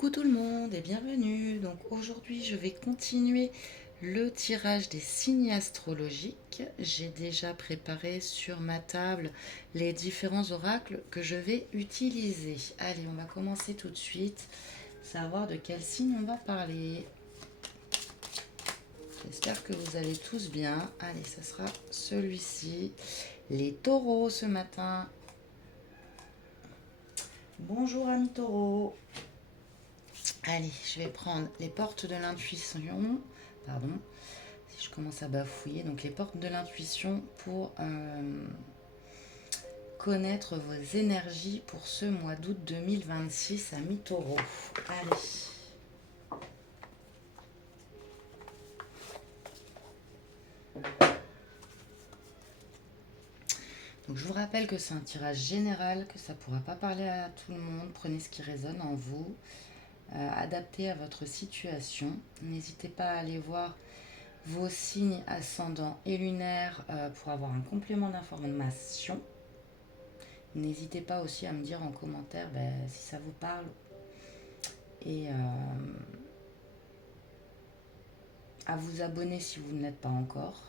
Coucou tout le monde et bienvenue. Donc aujourd'hui je vais continuer le tirage des signes astrologiques. J'ai déjà préparé sur ma table les différents oracles que je vais utiliser. Allez, on va commencer tout de suite. Savoir de quel signe on va parler. J'espère que vous allez tous bien. Allez, ça sera celui-ci. Les taureaux ce matin. Bonjour amis taureaux. Allez, je vais prendre les portes de l'intuition. Pardon, si je commence à bafouiller. Donc les portes de l'intuition pour connaître vos énergies pour ce mois d'août 2026 à mi-taureau. Allez. Donc je vous rappelle que c'est un tirage général, que ça ne pourra pas parler à tout le monde. Prenez ce qui résonne en vous, adapté à votre situation. N'hésitez pas à aller voir vos signes ascendants et lunaires pour avoir un complément d'information. N'hésitez pas aussi à me dire en commentaire si ça vous parle et à vous abonner si vous ne l'êtes pas encore.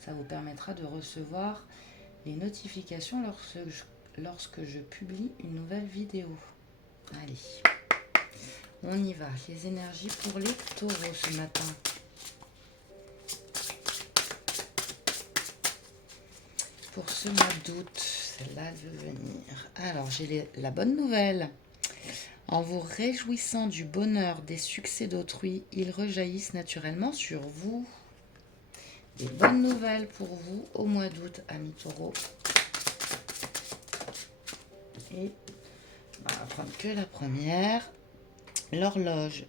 Ça vous permettra de recevoir les notifications lorsque je publie une nouvelle vidéo. Allez, on y va. Les énergies pour les taureaux ce matin. Pour ce mois d'août, celle-là veut venir. Alors, j'ai la bonne nouvelle. En vous réjouissant du bonheur des succès d'autrui, ils rejaillissent naturellement sur vous. Des bonnes nouvelles pour vous au mois d'août, amis taureaux. Et on va prendre que la première. L'horloge.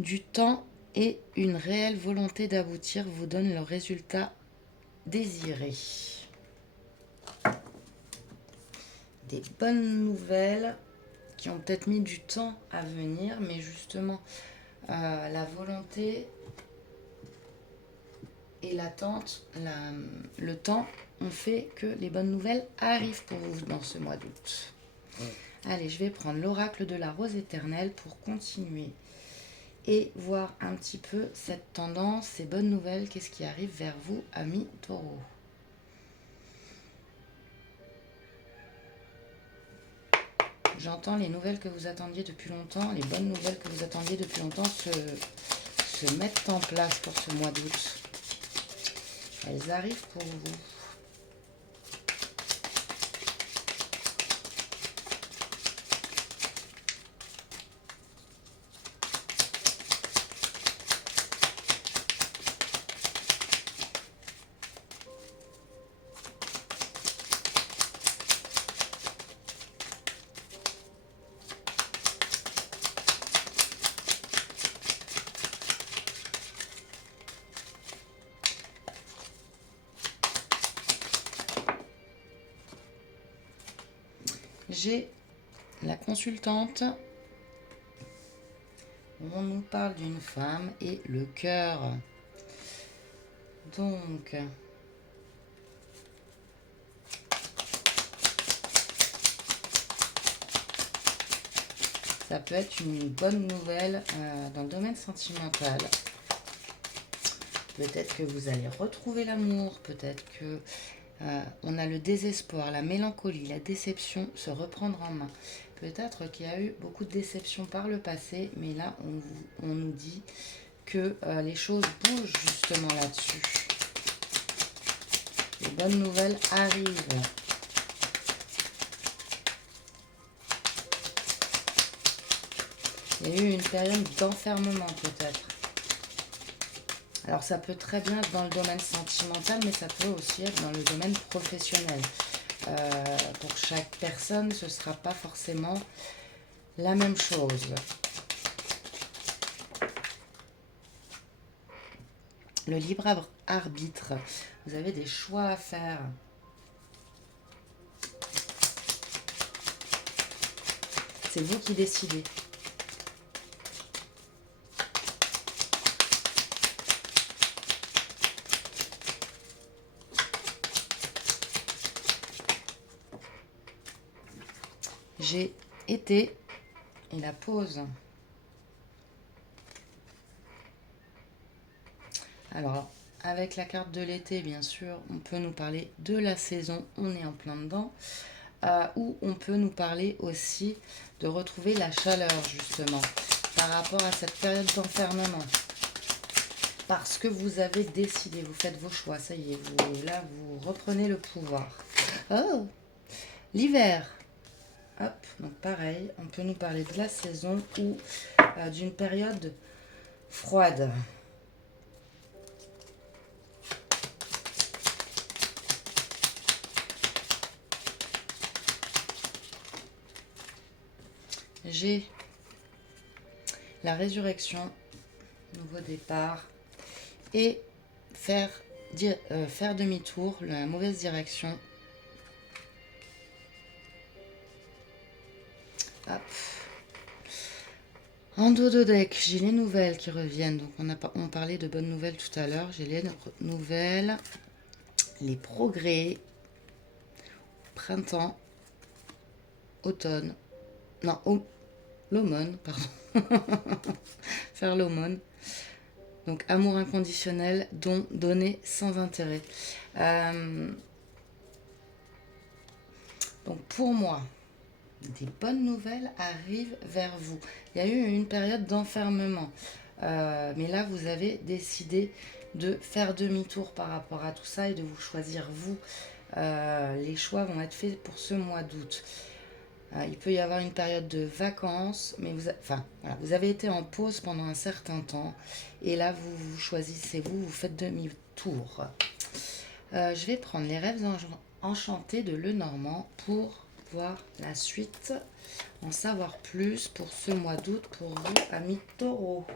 Du temps et une réelle volonté d'aboutir vous donne le résultat désiré. Des bonnes nouvelles qui ont peut-être mis du temps à venir, mais justement, la volonté et l'attente, le temps ont fait que les bonnes nouvelles arrivent pour vous dans ce mois d'août. Allez, je vais prendre l'oracle de la rose éternelle pour continuer et voir un petit peu cette tendance, ces bonnes nouvelles, qu'est-ce qui arrive vers vous, amis taureaux. J'entends les nouvelles que vous attendiez depuis longtemps, les bonnes nouvelles que vous attendiez depuis longtemps se mettent en place pour ce mois d'août. Elles arrivent pour vous. J'ai la consultante. On nous parle d'une femme et le cœur. Donc, ça peut être une bonne nouvelle dans le domaine sentimental. Peut-être que vous allez retrouver l'amour, peut-être que on a le désespoir, la mélancolie, la déception se reprendre en main. Peut-être qu'il y a eu beaucoup de déceptions par le passé, mais là, on nous dit que les choses bougent justement là-dessus. Les bonnes nouvelles arrivent. Il y a eu une période d'enfermement peut-être. Alors ça peut très bien être dans le domaine sentimental, mais ça peut aussi être dans le domaine professionnel. Pour chaque personne, ce ne sera pas forcément la même chose. Le libre arbitre. Vous avez des choix à faire. C'est vous qui décidez. J'ai été et la pause. Alors, avec la carte de l'été, bien sûr, on peut nous parler de la saison, on est en plein dedans. Ou on peut nous parler aussi de retrouver la chaleur, justement, par rapport à cette période d'enfermement. Parce que vous avez décidé, vous faites vos choix, ça y est, là, vous reprenez le pouvoir. Oh, l'hiver. Hop, donc pareil, on peut nous parler de la saison ou d'une période froide. J'ai la résurrection, nouveau départ, et faire demi-tour, la mauvaise direction. Hop. En dos de deck, j'ai les nouvelles qui reviennent. Donc on parlait de bonnes nouvelles tout à l'heure. J'ai les nouvelles, les progrès, printemps, automne, non, l'aumône, pardon. Faire l'aumône. Donc amour inconditionnel, don, donner sans intérêt. Donc pour moi, des bonnes nouvelles arrivent vers vous. Il y a eu une période d'enfermement. Mais là, vous avez décidé de faire demi-tour par rapport à tout ça et de vous choisir vous. Les choix vont être faits pour ce mois d'août. Il peut y avoir une période de vacances, mais vous avez été en pause pendant un certain temps. Et là, vous choisissez vous faites demi-tour. Je vais prendre les rêves enchantés de Lenormand pour voir la suite, en savoir plus pour ce mois d'août pour vous, amis taureaux.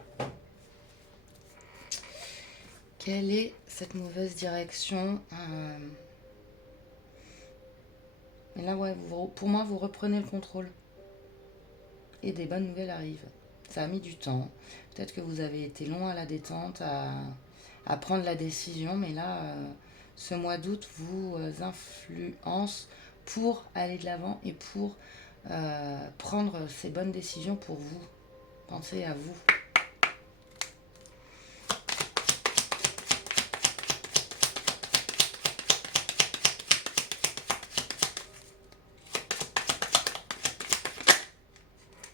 Quelle est cette mauvaise direction Et là, ouais, pour moi, vous reprenez le contrôle. Et des bonnes nouvelles arrivent. Ça a mis du temps. Peut-être que vous avez été long à la détente, à prendre la décision, mais là, ce mois d'août vous influence pour aller de l'avant et pour prendre ces bonnes décisions pour vous. Pensez à vous.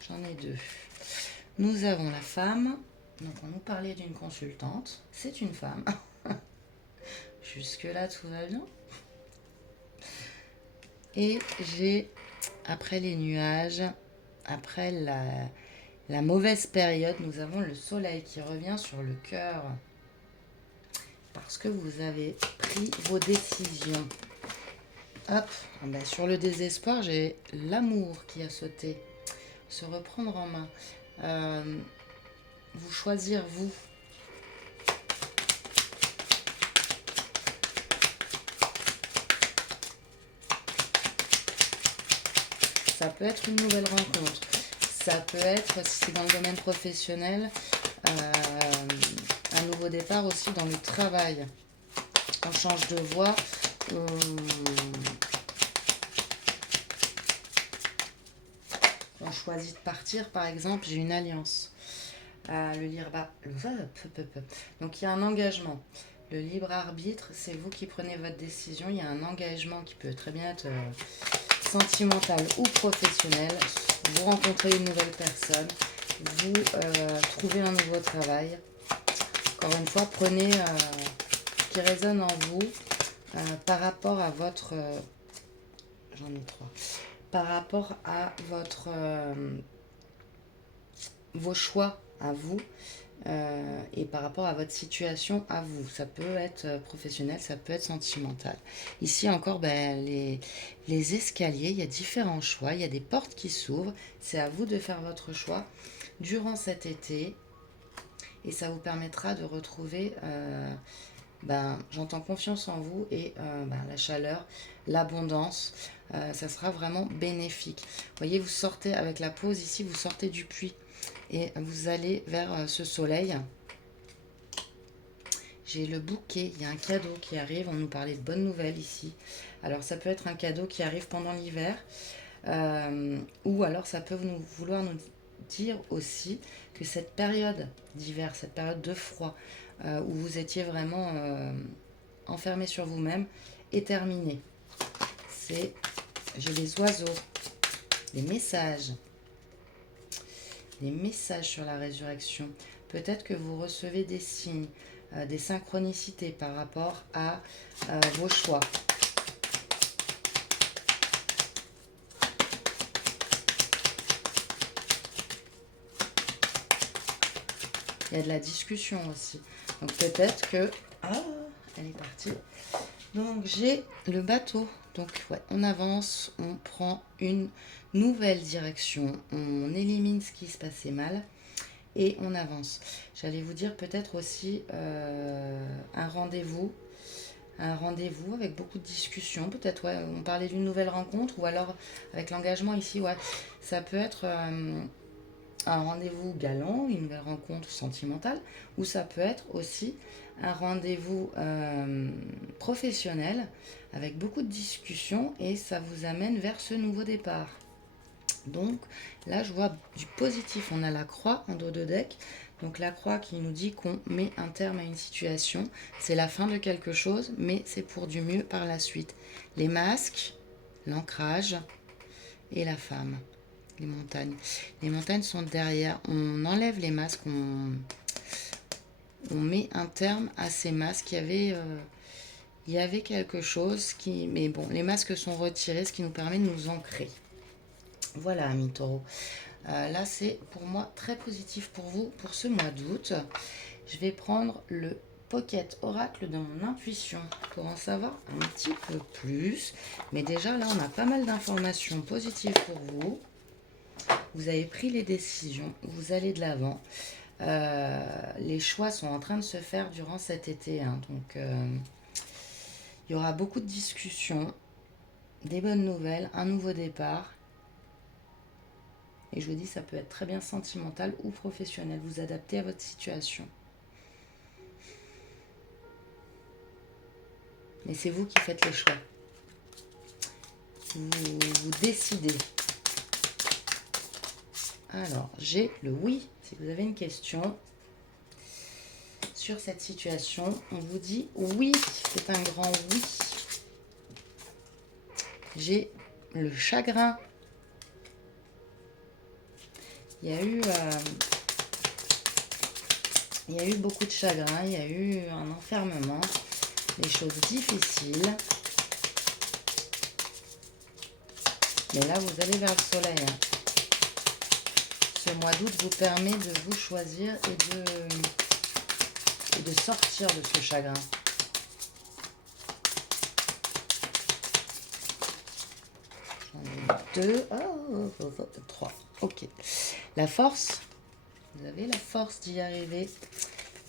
J'en ai deux. Nous avons la femme. Donc on nous parlait d'une consultante. C'est une femme. Jusque-là, tout va bien. Et j'ai, après les nuages, après la mauvaise période, nous avons le soleil qui revient sur le cœur. Parce que vous avez pris vos décisions. Hop, ben sur le désespoir, j'ai l'amour qui a sauté. Se reprendre en main. Vous choisir, vous. Ça peut être une nouvelle rencontre. Ça peut être, si c'est dans le domaine professionnel, un nouveau départ aussi dans le travail. On change de voie. On choisit de partir, par exemple, j'ai une alliance. Le libre... Donc il y a un engagement. Le libre arbitre, c'est vous qui prenez votre décision. Il y a un engagement qui peut très bien être sentimental ou professionnel. Vous rencontrez une nouvelle personne. Vous trouvez un nouveau travail. Encore une fois, prenez ce qui résonne en vous par rapport à votre... J'en ai trois. Par rapport à votre... vos choix à vous et par rapport à votre situation à vous. Ça peut être professionnel, ça peut être sentimental. Ici encore, les escaliers, il y a différents choix, il y a des portes qui s'ouvrent. C'est à vous de faire votre choix durant cet été et ça vous permettra de retrouver, j'entends confiance en vous et la chaleur, l'abondance. Ça sera vraiment bénéfique. Vous voyez, vous sortez avec la pause ici, vous sortez du puits. Et vous allez vers ce soleil. J'ai le bouquet, il y a un cadeau qui arrive. On nous parlait de bonnes nouvelles ici. Alors ça peut être un cadeau qui arrive pendant l'hiver. Ou alors ça peut vouloir nous dire aussi que cette période d'hiver, cette période de froid, où vous étiez vraiment enfermé sur vous-même, est terminée. J'ai les oiseaux, les messages sur la résurrection. Peut-être que vous recevez des signes, des synchronicités par rapport à vos choix. Il y a de la discussion aussi. Donc peut-être que... Ah, elle est partie. Donc j'ai le bateau. Donc ouais, on avance, on prend une nouvelle direction. On élimine ce qui se passait mal et on avance. J'allais vous dire peut-être aussi un rendez-vous. Un rendez-vous avec beaucoup de discussions. Peut-être, ouais, on parlait d'une nouvelle rencontre ou alors avec l'engagement ici, ouais. Ça peut être... un rendez-vous galant, une nouvelle rencontre sentimentale, ou ça peut être aussi un rendez-vous professionnel avec beaucoup de discussions et ça vous amène vers ce nouveau départ. Donc là, je vois du positif. On a la croix en dos de deck. Donc la croix qui nous dit qu'on met un terme à une situation. C'est la fin de quelque chose, mais c'est pour du mieux par la suite. Les masques, l'ancrage et la femme. Les montagnes. Les montagnes sont derrière. On enlève les masques. On met un terme à ces masques. Il y avait quelque chose qui... Mais bon, les masques sont retirés, ce qui nous permet de nous ancrer. Voilà, amis taureaux. Là, c'est pour moi très positif pour vous pour ce mois d'août. Je vais prendre le Pocket Oracle de mon intuition pour en savoir un petit peu plus. Mais déjà, là, on a pas mal d'informations positives pour vous. Vous avez pris les décisions, vous allez de l'avant. Les choix sont en train de se faire durant cet été. Donc, il y aura beaucoup de discussions, des bonnes nouvelles, un nouveau départ. Et je vous dis, ça peut être très bien sentimental ou professionnel. Vous adaptez à votre situation. Mais c'est vous qui faites les choix. Vous décidez. Alors, j'ai le oui. Si vous avez une question sur cette situation, on vous dit oui. C'est un grand oui. J'ai le chagrin. Il y a eu beaucoup de chagrin. Il y a eu un enfermement. Des choses difficiles. Mais là, vous allez vers le soleil. Ce mois d'août vous permet de vous choisir et de sortir de ce chagrin. J'en ai 2, 3. Ok. La force. Vous avez la force d'y arriver.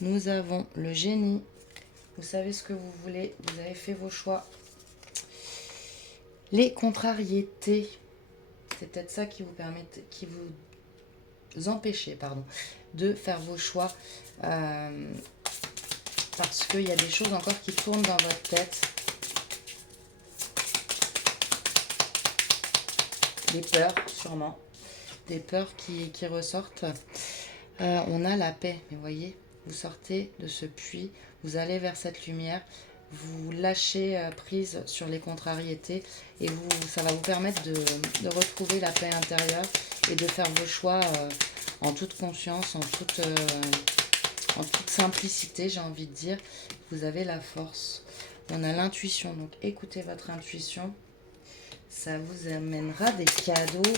Nous avons le génie. Vous savez ce que vous voulez. Vous avez fait vos choix. Les contrariétés. C'est peut-être ça qui vous permet, qui vous empêchez, de faire vos choix. Parce qu'il y a des choses encore qui tournent dans votre tête. Des peurs, sûrement. Des peurs qui ressortent. On a la paix, mais voyez, vous sortez de ce puits, vous allez vers cette lumière, vous lâchez prise sur les contrariétés et ça va vous permettre de retrouver la paix intérieure et de faire vos choix en toute conscience, en toute simplicité, j'ai envie de dire. Vous avez la force. On a l'intuition, donc écoutez votre intuition. Ça vous amènera des cadeaux,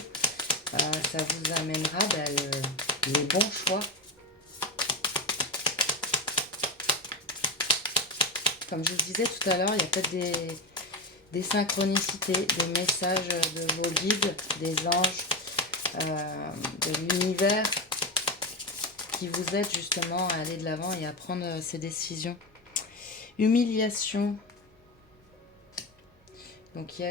ça vous amènera les bons choix. Comme je vous disais tout à l'heure, il y a peut-être des synchronicités, des messages de vos guides, des anges, de l'univers qui vous aident justement à aller de l'avant et à prendre ces décisions. Humiliation. Donc il y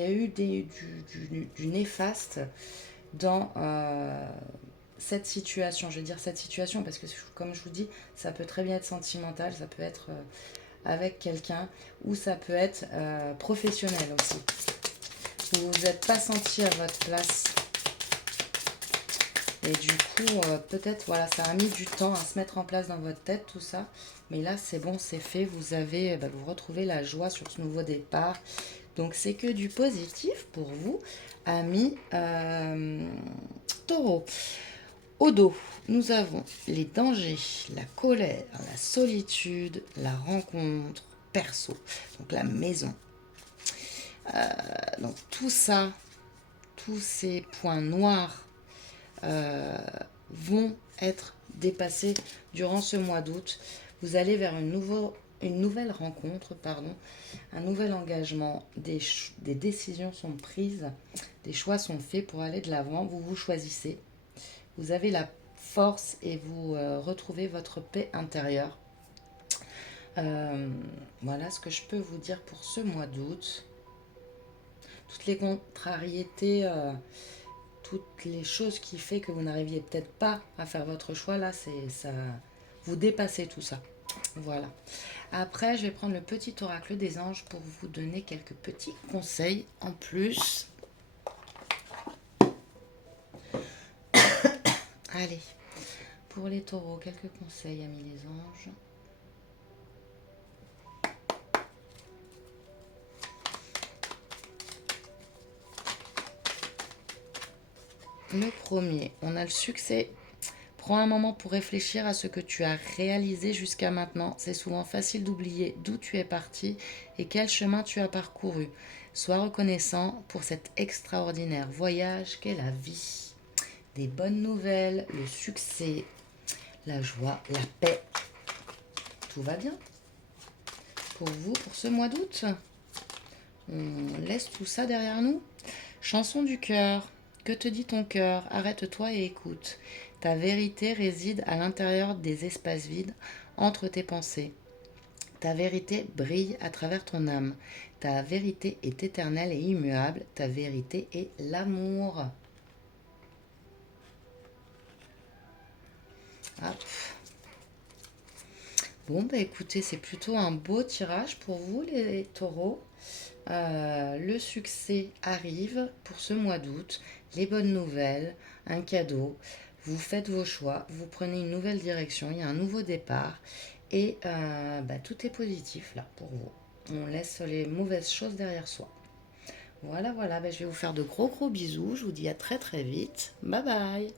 a eu du néfaste dans cette situation. Je vais dire cette situation parce que, comme je vous dis, ça peut très bien être sentimental, ça peut être avec quelqu'un ou ça peut être professionnel aussi. Vous vous êtes pas senti à votre place Et du coup, peut-être, voilà, ça a mis du temps à se mettre en place dans votre tête, tout ça. Mais là, c'est bon, c'est fait. Vous avez, vous retrouvez la joie sur ce nouveau départ. Donc, c'est que du positif pour vous, amis taureaux. Au dos, nous avons les dangers, la colère, la solitude, la rencontre perso, donc la maison. Donc tout ça, tous ces points noirs vont être dépassés durant ce mois d'août. Vous allez vers une nouvelle rencontre, un nouvel engagement. Des décisions sont prises, des choix sont faits pour aller de l'avant. Vous vous choisissez. Vous avez la force et vous retrouvez votre paix intérieure. Voilà ce que je peux vous dire pour ce mois d'août. Toutes les contrariétés, toutes les choses qui font que vous n'arriviez peut-être pas à faire votre choix, là, c'est ça, vous dépassez tout ça. Voilà. Après, je vais prendre le petit oracle des anges pour vous donner quelques petits conseils en plus. Allez, pour les taureaux, quelques conseils, amis les anges. Le premier, on a le succès. Prends un moment pour réfléchir à ce que tu as réalisé jusqu'à maintenant. C'est souvent facile d'oublier d'où tu es parti et quel chemin tu as parcouru. Sois reconnaissant pour cet extraordinaire voyage qu'est la vie. Des bonnes nouvelles, le succès, la joie, la paix. Tout va bien pour vous pour ce mois d'août. On laisse tout ça derrière nous. Chanson du cœur. Que te dit ton cœur? Arrête-toi et écoute. Ta vérité réside à l'intérieur des espaces vides entre tes pensées. Ta vérité brille à travers ton âme. Ta vérité est éternelle et immuable. Ta vérité est l'amour. Hop. Bon, bah écoutez, c'est plutôt un beau tirage pour vous, les taureaux. Le succès arrive pour ce mois d'août. Les bonnes nouvelles, un cadeau. Vous faites vos choix, vous prenez une nouvelle direction, il y a un nouveau départ. Et tout est positif là pour vous. On laisse les mauvaises choses derrière soi. Voilà, je vais vous faire de gros bisous. Je vous dis à très très vite. Bye bye.